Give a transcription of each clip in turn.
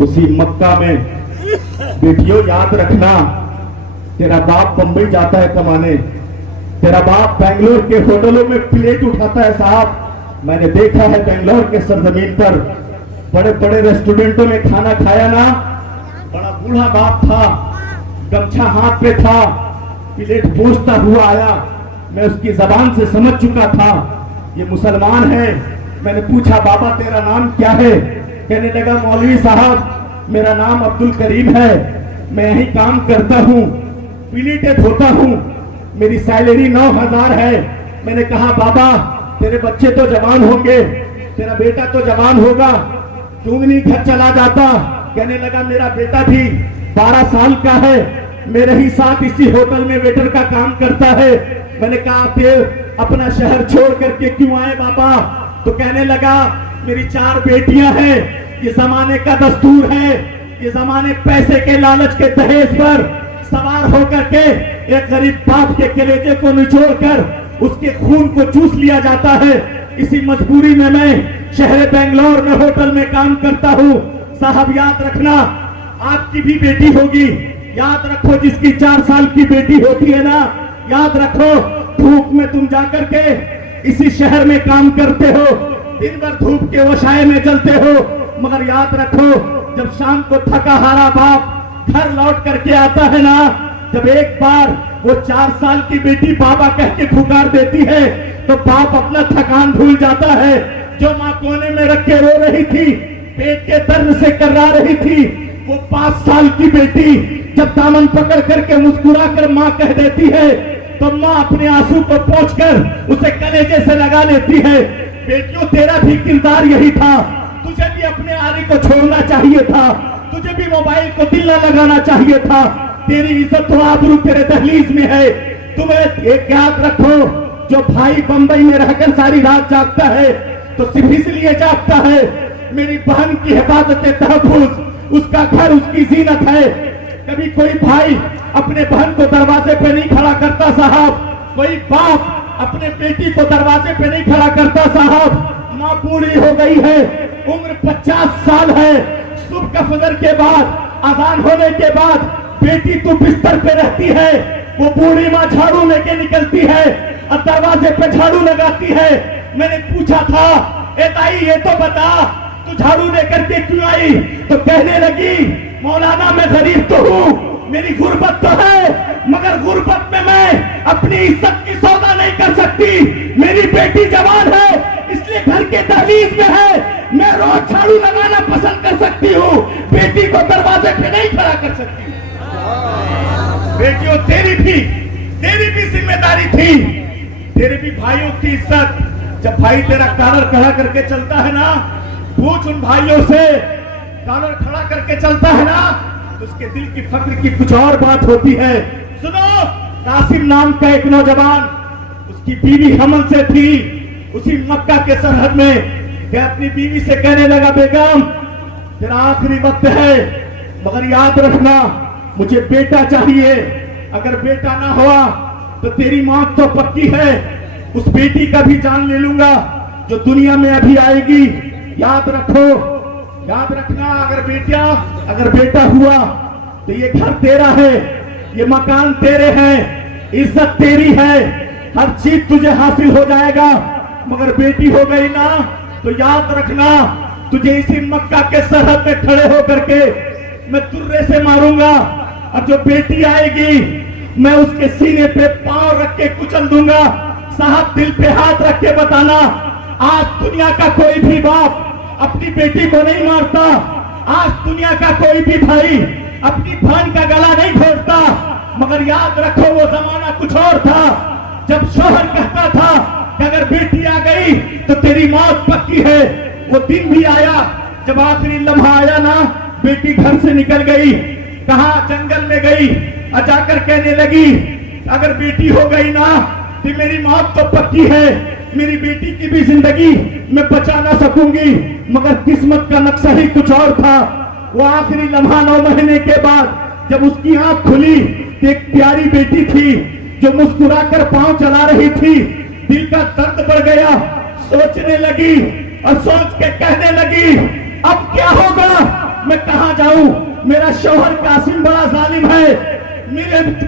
उसी मक्का में बेटियों याद रखना, तेरा बाप बंबई जाता है कमाने, तेरा बाप बेंगलोर के होटलों में प्लेट उठाता है साहब। मैंने देखा है बेंगलोर के सरजमीन पर बड़े बड़े रेस्टोरेंटों में खाना खाया ना। बड़ा बूढ़ा बाप था, गमछा हाथ पे था, प्लेट पोंछता हुआ आया। मैं उसकी जबान से समझ चुका था ये मुसलमान है। मैंने पूछा बाबा तेरा नाम क्या है? कहने लगा मौलवी साहब मेरा नाम अब्दुल करीम है, मैं यही काम करता हूँ, प्लेटें धोता हूँ, मेरी सैलरी 9,000 है। मैंने कहा बाबा तेरे बच्चे तो जवान होंगे, तेरा बेटा तो जवान होगा, क्यों नहीं घर चला जाता? कहने लगा मेरा बेटा भी 12 साल का है, मेरे ही साथ इसी होटल में वेटर का काम करता है। मैंने कहा आप अपना शहर छोड़ करके क्यों आए बाबा? तो कहने लगा मेरी 4 बेटियां हैं, ये जमाने का दस्तूर है, ये जमाने पैसे के लालच के दहेज पर सवार होकर के एक गरीब बाप के कलेजे को निचोड़कर उसके खून को चूस लिया जाता है। इसी मजबूरी में मैं शहर बेंगलोर में होटल में काम करता हूँ। साहब याद रखना आपकी भी बेटी होगी, याद रखो जिसकी 4 साल की बेटी होती है ना, याद रखो धूप में तुम जाकर के इसी शहर में काम करते हो, दिन भर धूप के वसाए में चलते हो, मगर याद रखो जब शाम को थका हारा बाप घर लौट करके आता है ना, जब एक बार वो 4 साल की बेटी बाबा कह के पुकार देती है तो बाप अपना थकान भूल जाता है। जो माँ कोने में रख के रो रही थी, पेट के दर्द से कर्रा रही थी, वो 5 साल की बेटी जब दामन पकड़ करके मुस्कुरा कर माँ कह देती है तो माँ अपने आंसू को पोंछकर उसे कलेजे से लगा लेती है। बेटियों तेरा भी किरदार यही था, तुझे भी अपने आरी को छोड़ना चाहिए था, तुझे भी मोबाइल को दिल न लगाना चाहिए था। तेरी इज्जत और आबरू तेरे दहलीज में है। तुम्हें एक याद रखो, जो भाई बंबई में रहकर सारी रात जागता है तो सिर्फ इसलिए जागता है मेरी बहन की हिफाजत तहफ्फुज, उसका घर उसकी जीनत है। कभी कोई भाई अपने बहन को दरवाजे पे नहीं खड़ा करता साहब, कोई बाप अपने बेटी को दरवाजे पे नहीं खड़ा करता साहब। माँ बूढ़ी हो गई है, उम्र 50 साल है, सुबह का फजर के बाद अजान होने के बाद बेटी तो बिस्तर पे रहती है, वो बूढ़ी माँ झाड़ू लेके निकलती है और दरवाजे पे झाड़ू लगाती है। मैंने पूछा था ए ताई ये तो बता तू झाड़ू लेकर के क्यों आई? तो कहने लगी मौलाना मैं गरीब तो हूँ, मेरी गुर्बत तो है, मगर गुर्बत में मैं अपनी इज्जत की सौदा नहीं कर सकती। मेरी बेटी जवान है इसलिए घर के दहलीज में है, मैं रोज झाड़ू लगाना पसंद कर सकती हूँ, बेटी को दरवाजे पे नहीं खड़ा कर सकती। बेटियों तेरी भी जिम्मेदारी थी, तेरे भी भाइयों की इज्जत। जब भाई तेरा कॉलर खड़ा करके चलता है ना, पूछ उन भाइयों से, कॉलर खड़ा करके चलता है ना तो उसके दिल की फक्र की कुछ और बात होती है। सुनो, कासिम नाम का एक नौजवान, उसकी बीवी हमल से थी उसी मक्का के सरहद में। वह अपनी बीवी से कहने लगा बेगम तेरा आखिरी वक्त है, मगर याद रखना मुझे बेटा चाहिए, अगर बेटा ना हुआ तो तेरी मौत तो पक्की है, उस बेटी का भी जान ले लूंगा जो दुनिया में अभी आएगी। याद रखो, याद रखना अगर बेटा हुआ तो ये घर तेरा है, ये मकान तेरे हैं, इज्जत तेरी है, हर चीज तुझे हासिल हो जाएगा। मगर बेटी हो गई ना तो याद रखना तुझे इसी मक्का के सरहद में खड़े होकर के मैं तुर्रे से मारूंगा, और जो बेटी आएगी मैं उसके सीने पे पांव रख के कुचल दूंगा। साहब दिल पे हाथ रख के बताना, आज दुनिया का कोई भी बाप अपनी बेटी को नहीं मारता, आज दुनिया का कोई भी भाई अपनी बहन का गला नहीं घोटता। मगर याद रखो वो जमाना कुछ और था, जब शोहर कहता था कि अगर बेटी आ गई तो तेरी मौत पक्की है। वो दिन भी आया जब आखिरी लम्हा आया ना, बेटी घर से निकल गई, कहा जंगल में गई और जाकर कहने लगी अगर बेटी हो गई ना तो मेरी मौत तो पक्की है, मेरी बेटी की भी जिंदगी मैं बचा ना सकूंगी। मगर किस्मत का नक्शा ही कुछ और था। वो आखिरी लम्हा 9 महीने के बाद जब उसकी आंख खुली तो एक प्यारी बेटी थी जो मुस्कुराकर पांव चला रही थी। दिल का दर्द बढ़ गया, सोचने लगी और सोच के कहने लगी अब क्या होगा मैं कहां जाऊं? मेरा शौहर कासिम बड़ा जालिम है,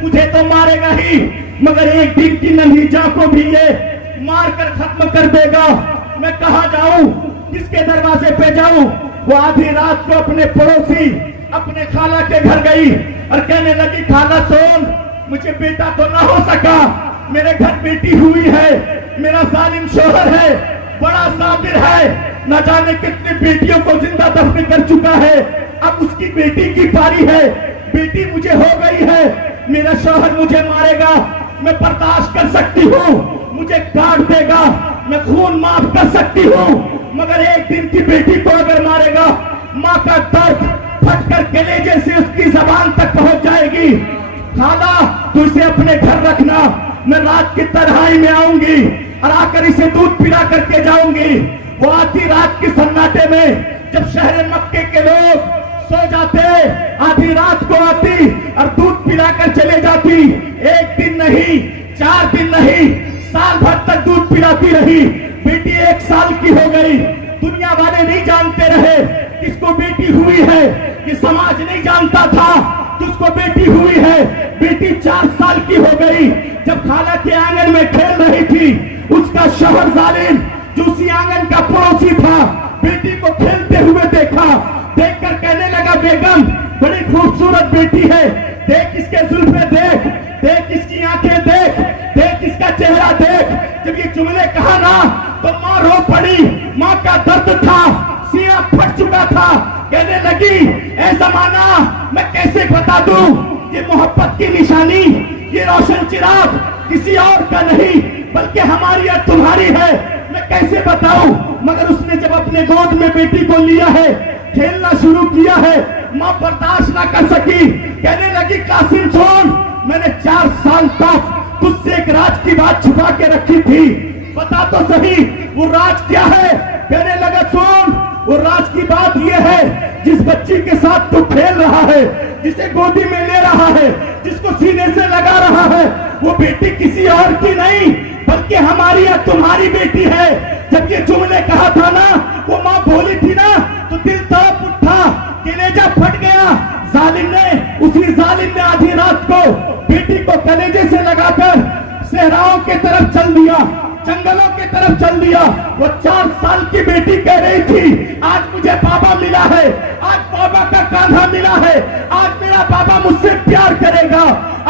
मुझे तो मारेगा ही, मगर एक दिन की नन्ही जान को भी ये मार कर खत्म कर देगा। मैं कहां जाऊं? किसके दरवाजे पे जाऊं? वो आधी रात को अपने पड़ोसी अपने खाला के घर गई और कहने लगी, खाला सोन, मुझे बेटा तो ना हो सका, मेरे घर बेटी हुई है, मेरा जालिम शौहर है, बड़ा साबिर है, न जाने कितनी बेटियों को जिंदा दफन कर चुका है, अब उसकी बेटी की पारी है, बेटी मुझे हो गई है, मेरा शौहर मुझे मारेगा, मैं बर्दाश्त कर सकती हूँ, मुझे काट देगा, मैं खून माफ कर सकती हूँ, मगर एक दिन की बेटी को अगर मारेगा, माँ का दर्द फटकर कलेजे से उसकी जबान तक पहुंच जाएगी। खाला, तू इसे अपने घर रखना, मैं रात की तन्हाई में आऊंगी और आकर इसे दूध पिला करके जाऊंगी। वो आधी रात के सन्नाटे में जब शहर मक्के के लोग सो जाते, आधी रात को आती और दूध पिलाकर चले जाती। एक दिन नहीं, 4 दिन नहीं, साल भर तक दूध पिलाती रही। बेटी 1 साल की हो गई, दुनिया वाले नहीं जानते रहे किसको बेटी हुई है, ये समाज नहीं जानता था कि उसको बेटी हुई है। बेटी 4 साल की हो गई, जब खाला के आंगन में खेल रही थी, उसका शौहर जालिम जो उसी आंगन का पड़ोसी था, बेटी को खेलते हुए देखा, देखकर कहने लगा, बेगम बड़ी खूबसूरत बेटी है, देख इसके जुल्फे देख, देख इसकी आंखें देख, देख इसका चेहरा देख। जब ये जुमले कहा ना तो माँ रो पड़ी, माँ का दर्द था, सीना फट चुका था, कहने लगी, ऐ जमाना मैं कैसे बता दूं, ये मोहब्बत की निशानी, ये रोशन चिराग किसी और का नहीं बल्कि हमारी और तुम्हारी है, मैं कैसे बताऊं। मगर उसने जब अपने गोद में बेटी को लिया है, खेलना शुरू किया है, मां बर्दाश्त ना कर सकी, कहने लगी, कासिम सोन, मैंने 4 साल तक तुझसे एक राज की बात छुपा के रखी थी, बता तो सही वो राज क्या है। कहने लगा, सुन, वो राज की बात ये है, जिस बच्ची के साथ तू खेल रहा है, जिसे गोदी में ले रहा है, जिसको सीने से लगा रहा है, वो बेटी किसी और की नहीं बल्कि हमारी या तुम्हारी बेटी है। जब ये जुमले कहा था ना, वो माँ बोली थी ना, तो दिल तड़प उठा, कलेजा फट गया। उसी जालिम ने आधी रात को बेटी को कलेजे से लगाकर सहराओं के तरफ चल दिया, जंगलों के तरफ चल दिया। वो 4 साल की बेटी कह रही थी, आज मुझे बाबा मिला है, आज बाबा का कान्हा मिला है, आज मेरा बाबा मुझसे प्यार करेगा,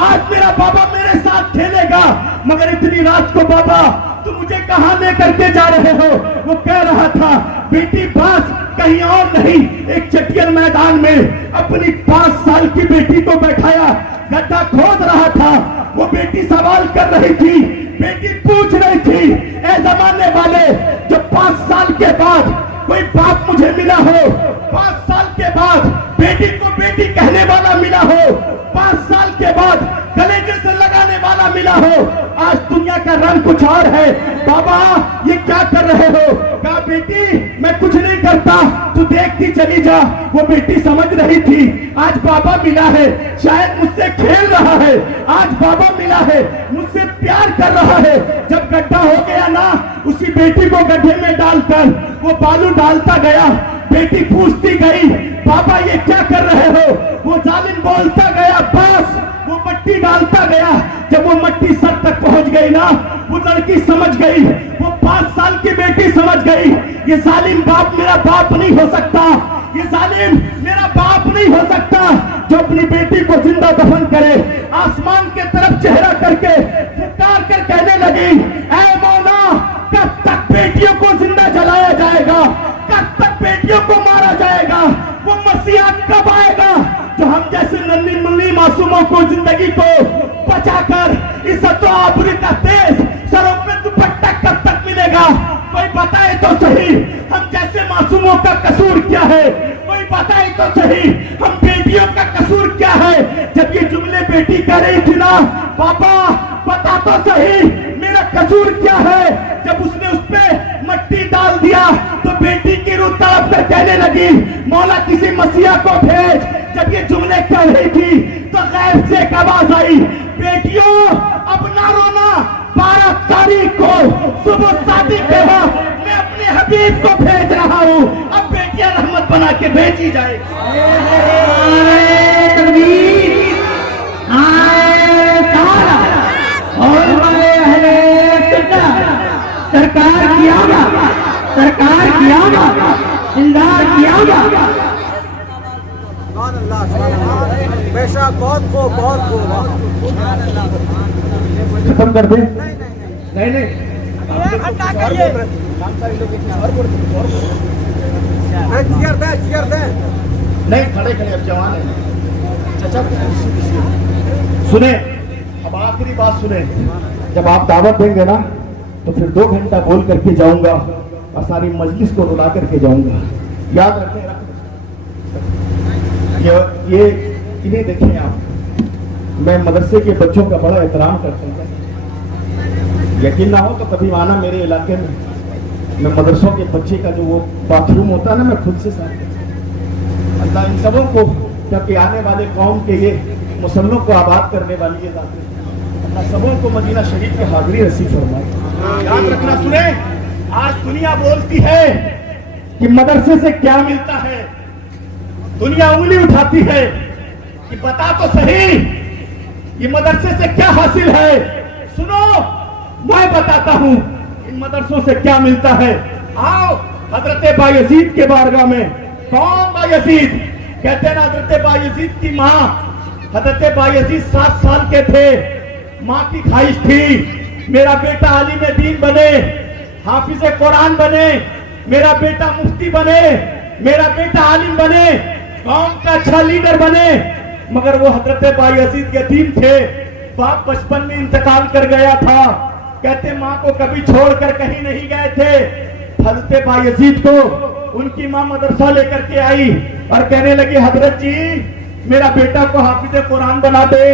आज मेरा बाबा मेरे साथ खेलेगा। मगर इतनी रात को बाबा तुम मुझे कहां लेकर के जा रहे हो? वो कह रहा था, बेटी बस कहीं और नहीं, एक चटियल मैदान में अपनी 5 साल की बेटी को बैठाया, गड्ढा खोद रहा था। वो बेटी सवाल कर रही थी, बेटी पूछ रही थी, ऐ जमाने वाले, जब 5 साल के बाद कोई बाप मुझे मिला हो, 5 साल के बाद बेटी को बेटी कहने वाला मिला हो, 5 साल के बाद कलेजे से लगाने वाला मिला हो, आज दुनिया का रंग कुछ और है। बाबा ये क्या कर रहे हो? कहा, बेटी मैं कुछ नहीं करता, तू देखती चली जा। वो बेटी समझ रही थी, आज बाबा मिला है, शायद मुझसे खेल रहा है, आज बाबा मिला है, मुझसे प्यार कर रहा है। जब गड्ढा हो गया ना, उसी बेटी को गड्ढे में डालकर वो बालू डालता गया। बेटी पूछती गई, बाबा ये क्या कर रहे हो? वो जालिम बोलता गया, बस। वो मट्टी डालता गया। जब वो मट्टी सर तक पहुंच गई ना, वो लड़की समझ गई, वो 5 साल की बेटी समझ गई, ये जालिम बाप मेरा बाप नहीं हो सकता, ये जालिम मेरा बाप नहीं हो सकता जो अपनी बेटी को जिंदा दफन करे। आसमान के तरफ चेहरा करके पुकार कर कहने लगी, ऐ मौला, कब तक बेटियों को जिंदा जलाया जाएगा? कब तक बेटियों को मारा जाएगा? वो मसीहा कब आएगा जो हम जैसे नन्ही मुन्नी मासूमों को जिंदगी को बचाकर इज्जत और आबरू का तेज सरों पे दुपट्टा कब तक मिलेगा? कोई बताए तो सही, हम जैसे मासूमों का कसूर क्या है? कोई बताए तो सही, हम बेटियों का कसूर क्या है? जब ये जुमले बेटी कह रही थी ना, पापा बता तो सही मेरा कसूर क्या है? जब उसने उस पे मट्टी डाल दिया तो बेटी की रूह तड़प कर कहने लगी, मौला किसी मसीहा को भेज। जब ये जुमले कह रही थी तो गैब से एक आवाज आई, बेटियों अब ना रोना, 12 तारीख को सुबह शादी के वक्त मैं अपने हबीब को भेज रहा हूँ। अब बेटियां रहमत बना के भेजी जाए। सरकार किया सरकार किया दिलदार किया बेशक बहुत खूब बहुत खूब। खत्म कर दे। नहीं चीयर दे नहीं, खड़े खड़े अब जवान है। चाचा सुने, अब आखिरी बात सुने, जब आप दावत देंगे ना तो फिर 2 घंटा बोल करके जाऊंगा और सारी मजलिस को रुला करके जाऊंगा। याद रखें, ये इन्हें देखें आप, मैं मदरसे के बच्चों का बड़ा एहतराम करता हूँ। यकीन ना हो तो कभी आना मेरे इलाके में, मैं मदरसों के बच्चे का जो वो बाथरूम होता है ना, मैं खुद से साफ करता हूँ। अल्लाह इन सबों को, क्योंकि आने वाले कौम के ये मुसल्लों को आबाद करने वाली ये जाते, अल्लाह सबों को मदीना शरीफ की हाजिरी नसीब फरमाए। याद रखना, सुने, आज दुनिया बोलती है कि मदरसे से क्या मिलता है, दुनिया उंगली उठाती है कि बता तो सही ये मदरसे से क्या हासिल है। सुनो, मैं बताता हूं इन मदरसों से क्या मिलता है। आओ हजरत बायजीद के बारगाह में। कौन बायजीद? कहते हैं ना, हजरत बायजीद की माँ, हजरत बायजीद 7 साल के थे, माँ की ख्वाहिश थी मेरा बेटा आलिम दीन बने, हाफिज कुरान बने, मेरा बेटा मुफ्ती बने, मेरा बेटा आलिम बने, कौम का अच्छा लीडर बने। मगर वो हजरत बायजीद यतीम थे, बाप बचपन में इंतकाल कर गया था। कहते माँ को कभी छोड़कर कहीं नहीं गए थे। हजरत बायजीद को उनकी माँ मदरसा लेकर के आई और कहने लगी, हजरत जी मेरा बेटा को हाफिज कुरान बना दे,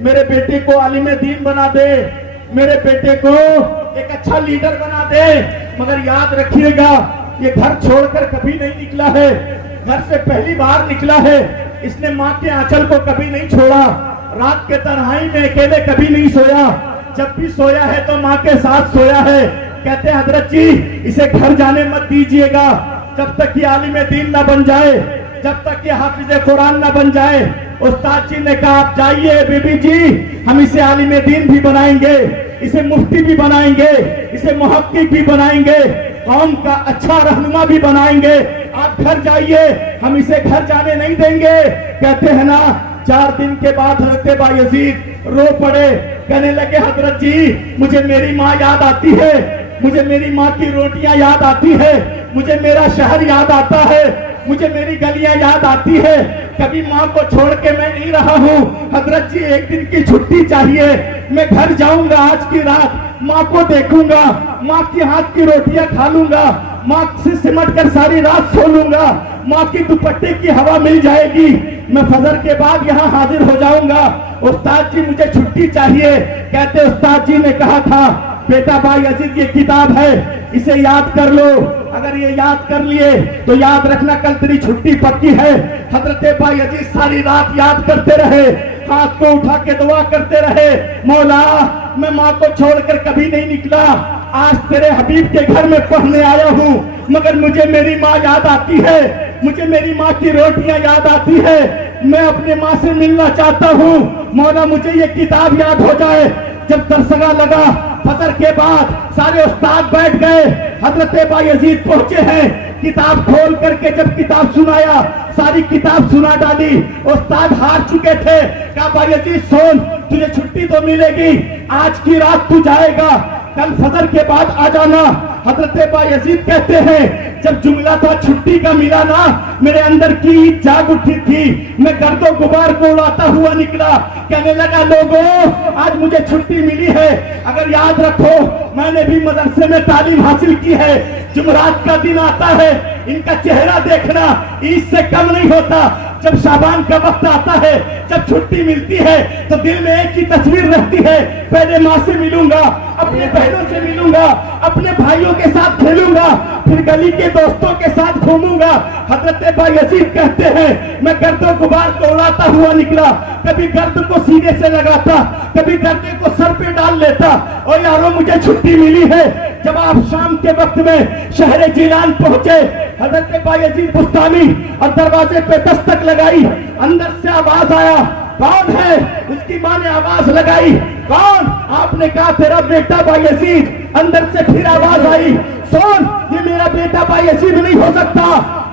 मेरे बेटे को आलिम दीन बना दे, मेरे बेटे को एक अच्छा लीडर बना दे। मगर याद रखिएगा, ये घर छोड़कर कभी नहीं निकला है, घर से पहली बार निकला है। इसने माँ के आंचल को कभी नहीं छोड़ा, रात के तन्हाई में अकेले कभी नहीं सोया, जब भी सोया है तो माँ के साथ सोया है। कहते हैं हजरत जी इसे घर जाने मत दीजिएगा जब तक ये आलिम दीन ना बन जाए, जब तक ये हाफिज कुरान ना बन जाए। उस्ताद जी ने कहा आप जाइए बीबी जी, हम इसे आलिम दीन भी बनाएंगे, इसे मुफ्ती भी बनाएंगे, इसे मुहक्किक भी बनाएंगे, कौम का अच्छा रहनुमा भी बनाएंगे। आप घर जाइए, हम इसे घर जाने नहीं देंगे। कहते हैं ना, 4 दिन के बाद हजरत बायजीद रो पड़े, कहने लगे हजरत जी मुझे मेरी माँ याद आती है, मुझे मेरी माँ की रोटियां याद आती है, मुझे मेरा शहर याद आता है, मुझे मेरी गलियां याद आती है, कभी माँ को छोड़ के मैं नहीं रहा हूँ। हजरत जी 1 दिन की छुट्टी चाहिए, मैं घर जाऊंगा, आज की रात माँ को देखूंगा, माँ की हाथ की रोटियां खा लूंगा, माँ से सिमट कर सारी रात सो लूंगा, माँ की दुपट्टे की हवा मिल जाएगी, मैं फजर के बाद यहाँ हाजिर हो जाऊंगा। उस्ताद जी मुझे छुट्टी चाहिए। कहते उस्ताद जी ने कहा था बेटा बायजीद ये किताब है, इसे याद कर लो, अगर ये याद कर लिए तो याद रखना कल तेरी छुट्टी पक्की है। हजरत बायजीद सारी रात याद करते रहे, हाथ को उठा के दुआ करते रहे, मौला मैं माँ को छोड़कर कभी नहीं निकला, आज तेरे हबीब के घर में पढ़ने आया हूँ, मगर मुझे मेरी माँ याद आती है, मुझे मेरी माँ की रोटियां याद आती है, मैं अपने माँ से मिलना चाहता हूँ। मौला मुझे ये किताब याद हो जाए। जब दरसगा लगा फजर के बाद सारे उस्ताद बैठ गए, हजरत बायजीद पहुंचे हैं, किताब खोल करके जब किताब सुनाया, सारी किताब सुना डाली। उस्ताद हार चुके थे, कहा बायजीद सुन, तुझे छुट्टी तो मिलेगी, आज की रात तू जाएगा, कल फजर के बाद आ जाना। हजरत बायजीद कहते हैं जब जुमला था छुट्टी का मिला ना, मेरे अंदर की ईद जाग उठी थी, मैं गर्दो गुबार को उड़ाता हुआ निकला, कहने लगा लोगों आज मुझे छुट्टी मिली है, अगर याद रखो मैंने भी मदरसे में तालीम हासिल की है, जुमरात का दिन आता है इनका चेहरा देखना ईद से कम नहीं होता, जब शाबान का वक्त आता है, जब छुट्टी मिलती है तो दिल में एक ही तस्वीर रहती है, पहले माँ से मिलूंगा, अपने बहनों से मिलूंगा, अपने भाइयों के साथ खेलूंगा, फिर गली के दोस्तों के साथ घूमूंगा। हजरत बायजीद कहते हैं मैं गर्दो गुबार को उड़ाता हुआ निकला, कभी गर्द को सीने से लगाता, कभी गर्दे को सर पे डाल लेता, और यारों मुझे छुट्टी मिली है। जब आप शाम के वक्त में शहर जिलान पहुंचे, हजरत बायजीद बुस्तामी और दरवाजे पे दस्तक लगाई। अंदर से आवाज आया, कौन है? उसकी मां ने आवाज लगाई, कौन? आपने कहा तेरा बेटा बायजीद। अंदर से फिर आवाज आई, सुन, ये मेरा बेटा बायजीद नहीं हो सकता।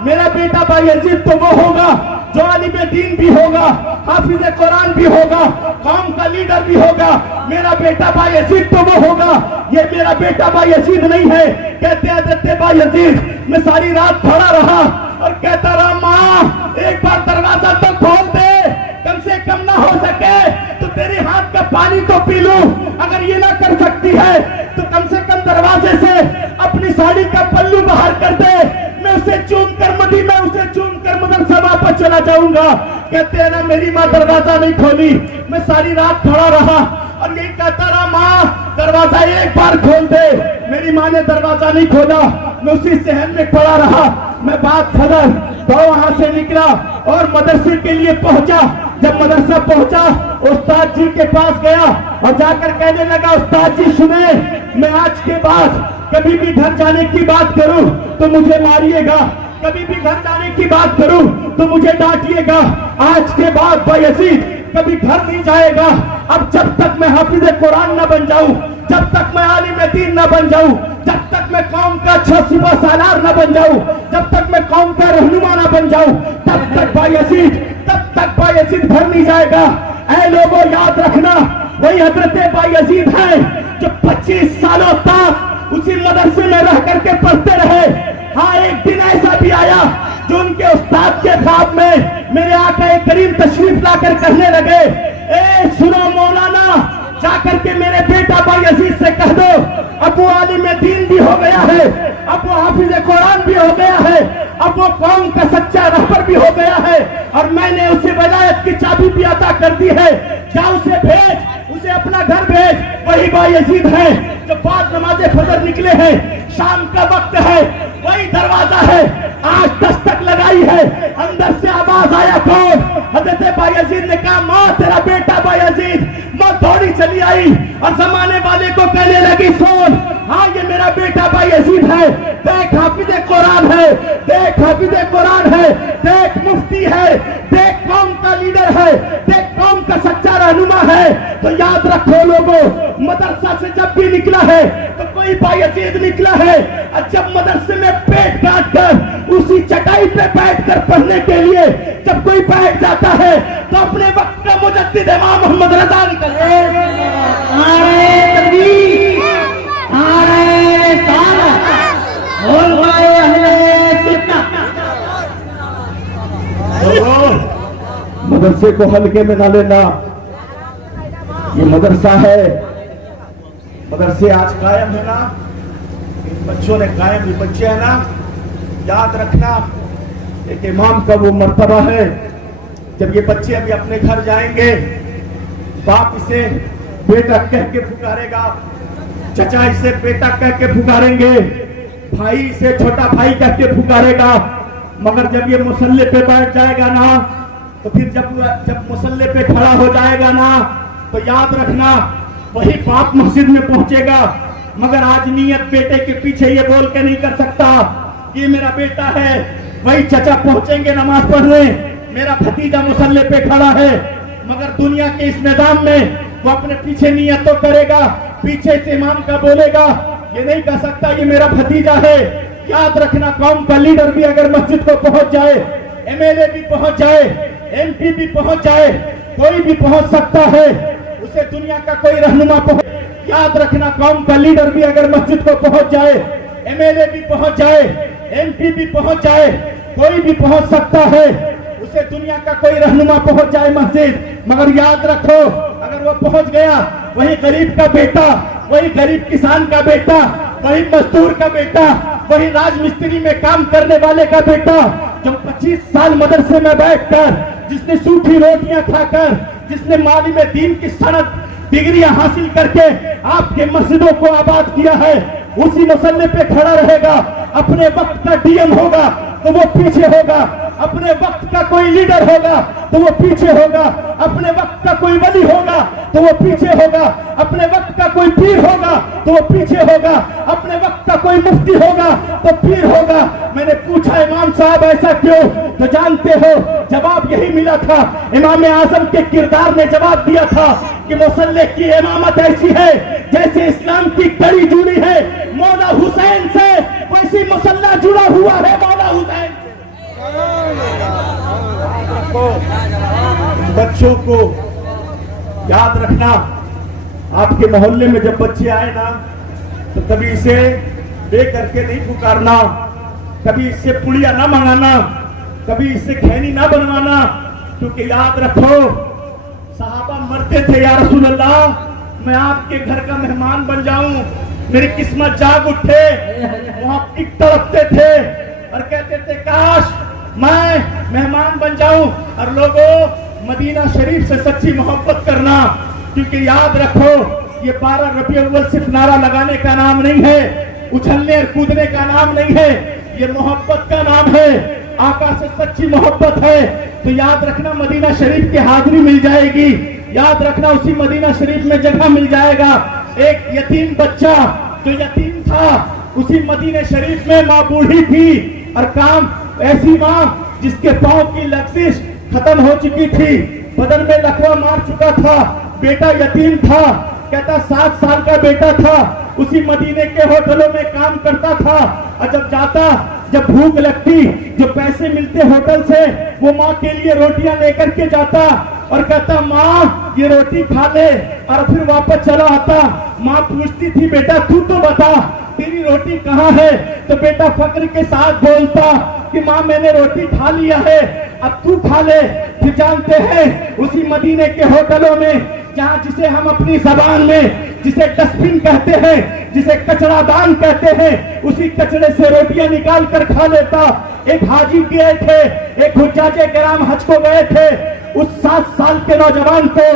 मेरा बेटा बायजीद तो वो होगा जो आलिम दीन भी होगा, हाफिज कुरान भी होगा, कौम का लीडर भी होगा। मेरा बेटा बायजीद तो वो होगा, ये मेरा बेटा बायजीद नहीं है। कहते हजरत बायजीद मैं सारी रात खड़ा रहा और कहता रहा, माँ एक बार दरवाजा तो खोल दे, कम से कम ना हो सके तो तेरे हाथ का पानी तो पी लूं। अगर ये ना कर सकती है तो कम से कम दरवाजे से अपनी साड़ी का पल्लू बाहर कर दे, मैं उसे चूम कर मदरसा वापस चला जाऊंगा। कहते हैं ना, मेरी माँ दरवाजा नहीं खोली, मैं सारी रात खड़ा रहा और यही कहता रहा, माँ दरवाजा एक बार खोल दे। मेरी माँ ने दरवाजा नहीं खोला, मैं उसी सहन में खड़ा रहा। मैं बात फजर तो वहां से निकला और मदरसे के लिए पहुंचा। जब मदरसा पहुंचा, उस्ताद जी के पास गया और जाकर कहने लगा, उस्ताद जी सुने, मैं आज के बाद कभी भी घर जाने की बात करूं तो मुझे मारिएगा, कभी भी घर जाने की बात करूं तो मुझे डांटिएगा। आज के बाद बायजीद कभी घर नहीं जाएगा। अब जब तक मैं हाफिज कुरान न बन जाऊं, जब तक मैं आलिम दीन न बन जाऊं, जब तक मैं कौम का अच्छा सुबह सालार न बन जाऊं, जब तक मैं कौम का रहनुमा न बन जाऊं, तब तक बायजीद घर नहीं जाएगा। ऐ लोगों याद रखना, वही हजरत बायजीद है जो 25 सालों तक उसी मदरसे में रह करके पढ़ते रहे। हाँ, एक दिन ऐसा भी आया जो उनके उस्ताद के ख्वाब में मेरे आका करीम तशरीफ लाकर कहने लगे, ए सुनो मौलाना, जाकर के मेरे बेटा बायजीद से कह दो, अब वो आलिम दीन भी हो गया है, अब वो हाफिज कुरान भी हो गया है, अब वो कौम का सच्चा रहबर भी हो गया है और मैंने उसे वलायत की चाबी भी अता कर दी है। जा उसे भेज, उसे अपना घर भेज। वही बायजीद है जो बाद नमाज फजर निकले हैं, शाम का वक्त है, वही दरवाजा है, आज दस्तक लगाई है। अंदर से आवाज आया, कौन? हजरत बायजीद ने कहा, माँ तेरा बेटा बायजीद। माँ दौड़ी चली आई और जमाने वाले को कहने लगी, सुन, हाँ ये मेरा बेटा बायजीद है, देख हाफिज कुरान है, देख हाफिज कुरान है, देख मुफ्ती है, देख कौम का लीडर है, देख कौम का सच्चा रहनुमा है। तो याद रखो लोगों, मदरसा से जब भी निकला है तो कोई बायजीद निकला है। और जब मदरसे में पेट काट कर उसी चटाई पे बैठ कर पढ़ने के लिए जब कोई बैठ जाता है तो अपने वक्त का मुजद्दिद इमाम मोहम्मद रजा निकले। मदरसे को हल्के में ना लेना, ये मदरसा है। मदरसे आज कायम है ना, इन बच्चों ने कायम, ये बच्चे है ना, याद रखना एक इमाम का वो मर्तबा है। जब ये बच्चे अभी अपने घर जाएंगे, बाप इसे बेटा कह के पुकारेगा, चचा इसे बेटा कह के पुकारेंगे, भाई इसे छोटा भाई कह के पुकारेगा। मगर जब ये मुसल्ले पे बैठ जाएगा ना, तो फिर जब मुसल्ले पे खड़ा हो जाएगा ना, तो याद रखना वही बाप मस्जिद में पहुंचेगा। मगर आज नियत बेटे के पीछे ये बोल के नहीं कर सकता ये मेरा बेटा है। वही चचा पहुंचेंगे नमाज पढ़ने, मेरा भतीजा मुसल्ले पे खड़ा है। मगर दुनिया के इस निजाम में वो अपने पीछे नियत तो करेगा, पीछे से इमाम का बोलेगा, ये नहीं कह सकता ये मेरा भतीजा है। याद रखना, कौम का लीडर भी अगर मस्जिद को पहुंच जाए, एमएलए भी पहुंच जाए, एमपी भी पहुंच जाए, कोई भी पहुंच सकता है, उसे दुनिया का कोई रहनुमा पहुंच। याद रखना, कौम का लीडर भी अगर मस्जिद को पहुंच जाए, एमएलए भी पहुंच जाए, एमपी भी पहुंच जाए, कोई भी पहुंच सकता है, उसे दुनिया का कोई रहनुमा पहुंच जाए मस्जिद। मगर याद रखो, अगर वो पहुंच गया, वही गरीब का बेटा, वही गरीब किसान का बेटा, वही मजदूर का बेटा, वही राजमिस्त्री में काम करने वाले का बेटा, जो 25 साल मदरसे में बैठकर, जिसने सूखी रोटियां खाकर, जिसने माली में दीन की सनद डिग्रियां हासिल करके आपके मस्जिदों को आबाद किया है, उसी मसल्ले पे खड़ा रहेगा। अपने वक्त का डीएम होगा तो वो पीछे होगा, अपने वक्त का कोई लीडर होगा तो वो पीछे होगा, अपने वक्त का कोई वली होगा तो वो पीछे होगा, अपने वक्त का कोई पीर होगा तो वो पीछे होगा, अपने वक्त का कोई मुफ्ती होगा तो पीर होगा। मैंने पूछा इमाम साहब ऐसा क्यों, तो जानते हो जवाब यही मिला था। इमाम आजम के किरदार ने जवाब दिया था कि मुसल्ले की इमामत ऐसी है जैसे इस्लाम की कड़ी जुड़ी है मौला हुसैन से, वैसी मुसल्ला जुड़ा हुआ है मौला हुसैन से। बच्चों को याद रखना, आपके मोहल्ले में जब बच्चे आए ना तो कभी इसे बे करके नहीं पुकारना, कभी इससे पुड़िया ना मंगाना, कभी इससे खैनी ना बनवाना, क्योंकि याद रखो सहाबा मरते थे या रसूल अल्लाह मैं आपके घर का मेहमान बन जाऊं, मेरी किस्मत जाग उठे, वहां तड़पते थे और कहते थे काश मैं मेहमान बन जाऊं। और लोगों मदीना शरीफ से सच्ची मोहब्बत करना, क्योंकि याद रखो ये 12 रबीउल अव्वल सिर्फ नारा लगाने का नाम नहीं है, उछलने और कूदने का नाम नहीं है, ये मोहब्बत का नाम है, आका से सच्ची मोहब्बत है। तो याद रखना मदीना शरीफ की हाजिरी मिल जाएगी, याद रखना उसी मदीना शरीफ में जगह मिल जाएगा। एक यतीम बच्चा जो यतीम था उसी मदीना शरीफ में माँ बूढ़ी थी और काम ऐसी माँ जिसके पांव की लग्जिश खत्म हो चुकी थी, बदन में लकवा मार चुका था, बेटा यतीम था, कहता 7 साल का बेटा था, उसी मदीने के होटलों में काम करता था और जब जाता, जब भूख लगती, जो पैसे मिलते होटल से वो माँ के लिए रोटियां लेकर के जाता और कहता माँ ये रोटी खा ले, और फिर वापस चला आता। माँ पूछती थी बेटा तू तो बता तेरी रोटी कहाँ है, तो बेटा फक्र के साथ बोलता कि माँ मैंने रोटी खा लिया है, अब तू खा ले। फिर जानते हैं उसी मदीने के होटलों में जहाँ जिसे हम अपनी जबान में जिसे डस्टबिन कहते हैं, जिसे कचरादान कहते हैं, उसी कचरे से रोटियां निकाल कर खा लेता। एक हाजी गए थे, एक हुज्जाजे किराम हज को गए थे, उस 7 साल के नौजवान को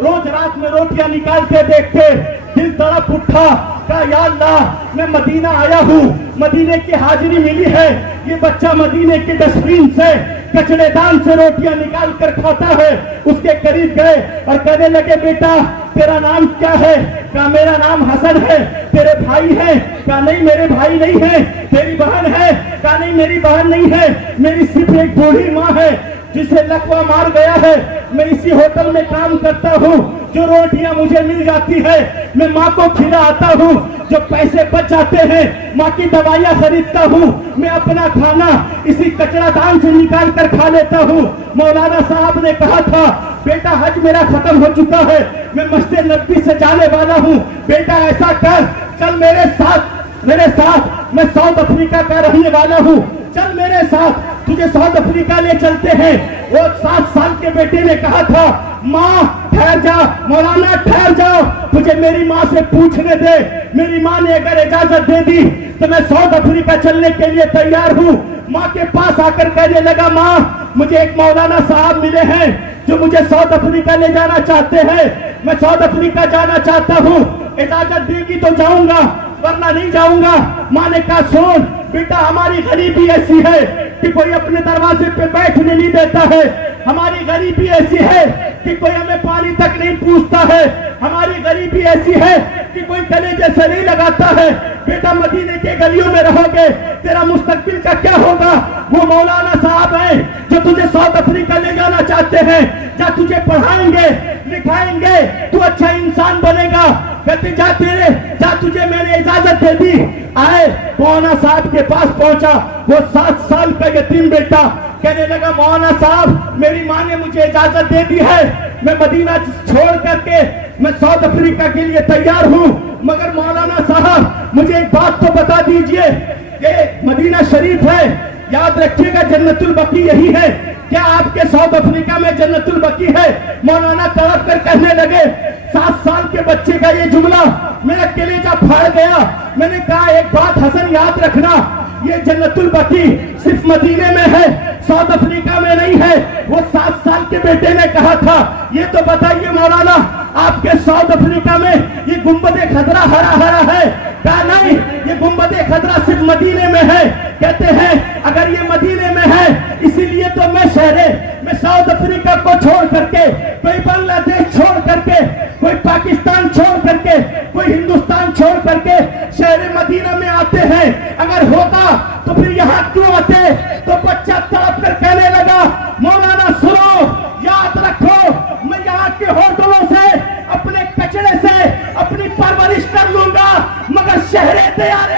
रोज रात में रोटियां निकालते देख के दिल तड़प उठा, कहा या अल्लाह मैं मदीना आया हूँ, मदीने की हाजिरी मिली है, ये बच्चा मदीने के डस्टबिन से कचरेदान से रोटियां निकाल कर खाता है। उसके करीब गए और कहने लगे बेटा तेरा नाम क्या है, कहा मेरा नाम हसन है। तेरे भाई हैं, कहा नहीं मेरे भाई नहीं है। तेरी बहन है, कहा नहीं मेरी बहन नहीं है, मेरी सिर्फ एक बूढ़ी माँ है जिसे लकवा मार गया है, मैं इसी होटल में काम करता हूँ, जो रोटियां मुझे मिल जाती है मैं माँ को खिलाता हूँ, जो पैसे बच जाते हैं माँ की दवाइयाँ खरीदता हूँ, मैं अपना खाना इसी कचरादान से निकाल कर खा लेता हूँ। मौलाना साहब ने कहा था बेटा हज मेरा खत्म हो चुका है, मैं मस्जिद नबी से जाने वाला हूँ, बेटा ऐसा कर चल मेरे साथ मैं साउथ अफ्रीका का रहने वाला हूँ, चल मेरे साथ तुझे साउथ अफ्रीका ले चलते हैं। वो 7 साल के बेटे ने कहा था माँ ठहर जा, मौलाना ठहर जाओ, तुझे मेरी माँ से पूछने दे, मेरी माँ ने अगर इजाजत दे दी तो मैं साउथ अफ्रीका चलने के लिए तैयार हूँ। माँ के पास आकर कहने लगा माँ मुझे एक मौलाना साहब मिले हैं जो मुझे साउथ अफ्रीका ले जाना चाहते हैं, मैं साउथ अफ्रीका जाना चाहता हूँ, इजाजत देगी तो जाऊंगा वरना नहीं जाऊंगा। माँ ने कहा सुन बेटा हमारी गरीबी ऐसी है कि कोई अपने दरवाजे पे बैठने नहीं देता है, हमारी गरीबी ऐसी है कि कोई हमें पानी तक नहीं पूछता है, हमारी गरीबी ऐसी है कि कोई गले जैसे नहीं लगाता है। बेटा मदीने के गलियों में रहोगे तेरा मुस्तकबिल का क्या होगा। वो मौलाना साहब हैं जो तुझे साउथ अफ्रीका ले जाना चाहते हैं, जहाँ तुझे पढ़ाएंगे लिखाएंगे, तू अच्छा इंसान बनेगा। कहते जा तुझे मैंने इजाजत दे दी। आए मौलाना साहब के पास पहुंचा, वो 7 साल का यतीम बेटा कहने लगा मौलाना साहब मेरी माँ ने मुझे इजाजत दे दी है, मैं मदीना छोड़ करके मैं साउथ अफ्रीका के लिए तैयार हूँ, मगर मौलाना साहब मुझे एक बात तो बता दीजिए, ये मदीना शरीफ है, याद रखिएगा जन्नतुल बकी यही है, क्या आपके साउथ अफ्रीका में जन्नतुल बकी है। मौलाना तड़प कर कहने लगे 7 साल के बच्चे का ये जुमला मेरा कलेजा फाड़ गया। मैंने कहा एक बात हसन याद रखना, ये जन्नतुल बकी सिर्फ मदीने में है, साउथ अफ्रीका में नहीं है। वो 7 साल के बेटे ने कहा था ये तो बताइए मौलाना आपके साउथ अफ्रीका में ये गुंबदे खतरा हरा हरा है। कहा नहीं ये गुंबदे खतरा सिर्फ मदीने में है। कहते हैं अगर ये मदीने में है इसीलिए तो शहरे में साउथ अफ्रीका को छोड़ करके, कोई बांग्लादेश छोड़ करके, कोई पाकिस्तान छोड़ करके, कोई हिंदुस्तान छोड़ करके शहर मदीना में आते हैं। अगर होता तो फिर यहाँ क्यों आते? तो बच्चा तड़प कर कहने लगा, मौलाना सुनो, याद रखो, मैं यहाँ के होटलों से, अपने कचरे से अपनी परवरिश कर लूंगा, मगर शहरे तैयार